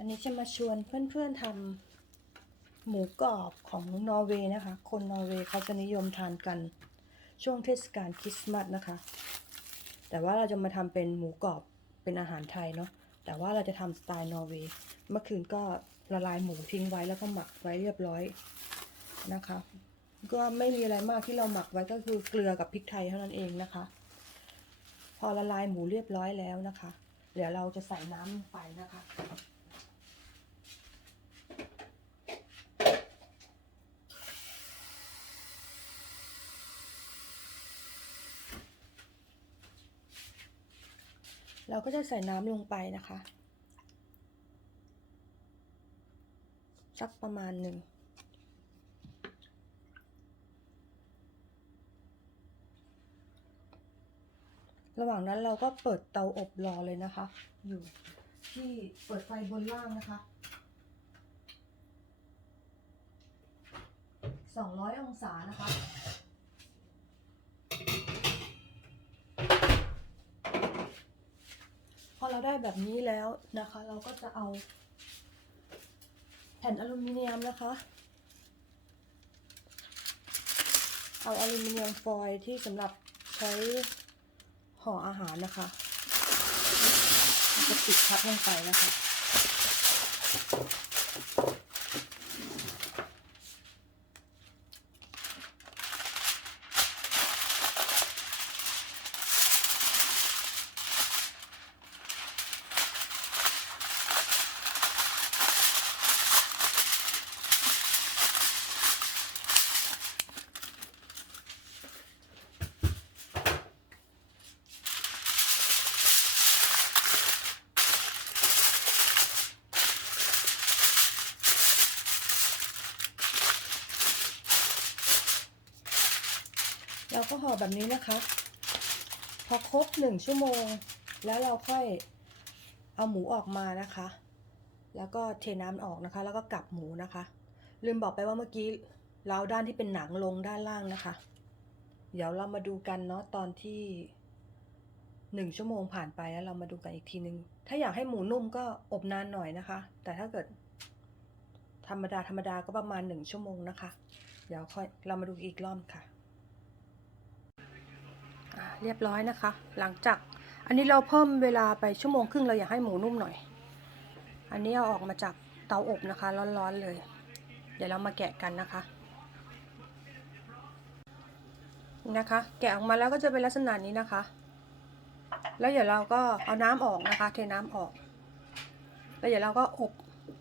อันนี้จะมาชวนเพื่อนๆทำหมูกรอบของนอร์เวย์นะคะ คนนอร์เวย์เขาจะนิยมทานกันช่วงเทศกาลคริสต์มาสนะคะ แต่ว่าเราจะมาทำเป็นหมูกรอบเป็นอาหารไทยเนาะ แต่ว่าเราจะทำสไตล์นอร์เวย์ เมื่อคืนก็ละลายหมูทิ้งไว้แล้วก็หมักไว้เรียบร้อยนะคะ ก็ไม่มีอะไรมากที่เราหมักไว้ก็คือเกลือกับพริกไทยเท่านั้นเองนะคะ พอละลายหมูเรียบร้อยแล้วนะคะ เดี๋ยวเราจะใส่น้ำลงไปนะคะ เราก็จะใส่น้ำลงไปนะคะ สักประมาณหนึ่งระหว่างนั้นเราก็เปิดเตาอบรอเลยนะคะ อยู่ที่เปิดไฟบนล่างนะคะ200องศานะคะ เราได้แบบนี้แล้วนะคะ เราก็จะเอา แผ่นอลูมิเนียมนะคะ เอาอลูมิเนียมฟอยล์ที่สำหรับใช้ห่ออาหารนะคะจะติดทับลงไปนะคะ เราก็ห่อแบบนี้นะคะ พอครบหนึ่งชั่วโมง แล้วเราค่อยเอาหมูออกมานะคะ แล้วก็เทน้ำออกนะคะ แล้วก็กลับหมูนะคะ ลืมบอกไปว่าเมื่อกี้เราด้านที่เป็นหนังลงด้านล่างนะคะ เดี๋ยวเรามาดูกันเนาะตอนที่หนึ่งชั่วโมงผ่านไปแล้วเรามาดูกันอีกทีนึง ถ้าอยากให้หมูนุ่มก็อบนานหน่อยนะคะ แต่ถ้าเกิดธรรมดาธรรมดาก็ประมาณหนึ่งชั่วโมงนะคะ เดี๋ยวค่อยเรามาดูอีกรอบค่ะ เรียบร้อยนะคะ หลังจากอันนี้เราเพิ่มเวลาไปชั่วโมงครึ่งเราอยากให้หมูนุ่มหน่อย อันนี้เอาออกมาจากเตาอบนะคะ ร้อนๆเลย เดี๋ยวเรามาแกะกันนะคะ นะคะ แกะออกมาแล้วก็จะเป็นลักษณะนี้นะคะ แล้วเดี๋ยวเราก็เอาน้ำออกนะคะ เทน้ำออก แล้วเดี๋ยวเราก็อบ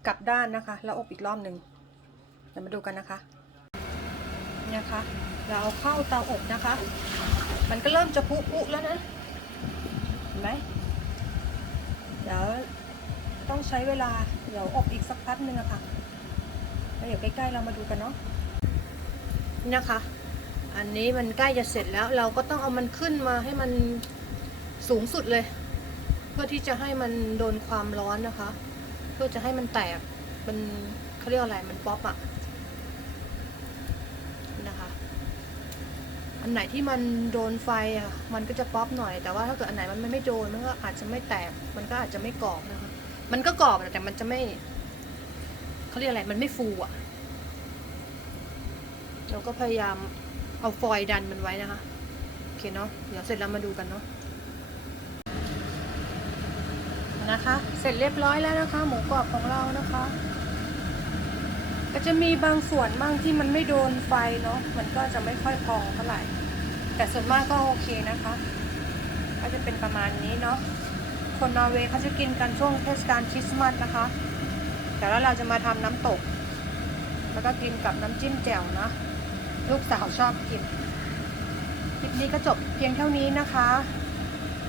กลับด้านนะคะ แล้วอบอีกรอบหนึ่งเดี๋ยวมาดูกันนะคะ นะคะ เราเอาเข้าเตาอบนะคะ มันก็เริ่มจะพุพุแล้วนะ เห็นไหม เดี๋ยวต้องใช้เวลา เดี๋ยวอบอีกสักพักหนึ่งอะค่ะ แล้วเดี๋ยวใกล้ๆเรามาดูกันเนาะ นะคะ อันนี้มันใกล้จะเสร็จแล้ว เราก็ต้องเอามันขึ้นมาให้มันสูงสุดเลย เพื่อที่จะให้มันโดนความร้อนนะคะ เพื่อจะให้มันแตกมันเขาเรียกอะไร มันป๊อปอะ อันไหนที่มันโดนไฟอะมันก็จะป๊อปหน่อย แต่ว่าถ้าเกิดอันไหนมันไม่โดนมันก็อาจจะไม่แตก มันก็อาจจะไม่กรอบนะคะมันก็กรอบแต่มันจะไม่เขาเรียกอะไรมันไม่ฟูอะเราก็พยายามเอาฟอยล์ดันมันไว้นะคะโอเคเนาะเดี๋ยวเสร็จแล้วมาดูกันเนาะนะคะ เสร็จเรียบร้อยแล้วนะคะ หมูกรอบของเรานะคะ ก็จะมีบางส่วนบ้างที่มันไม่โดนไฟเนาะมันก็จะไม่ค่อยพองเท่าไหร่ แต่ส่วนมากก็โอเคนะคะ ก็จะเป็นประมาณนี้เนาะคนนอร์เวย์เขาจะกินกันช่วงเทศกาลคริสต์มาสนะคะ แต่แล้วเราจะมาทำน้ำตก แล้วก็กินกับน้ำจิ้มแจ่วนะลูกสาวชอบกินคลิปนี้ก็จบเพียงเท่านี้นะคะ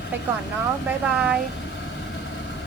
ไปก่อนเนาะบ๊ายบาย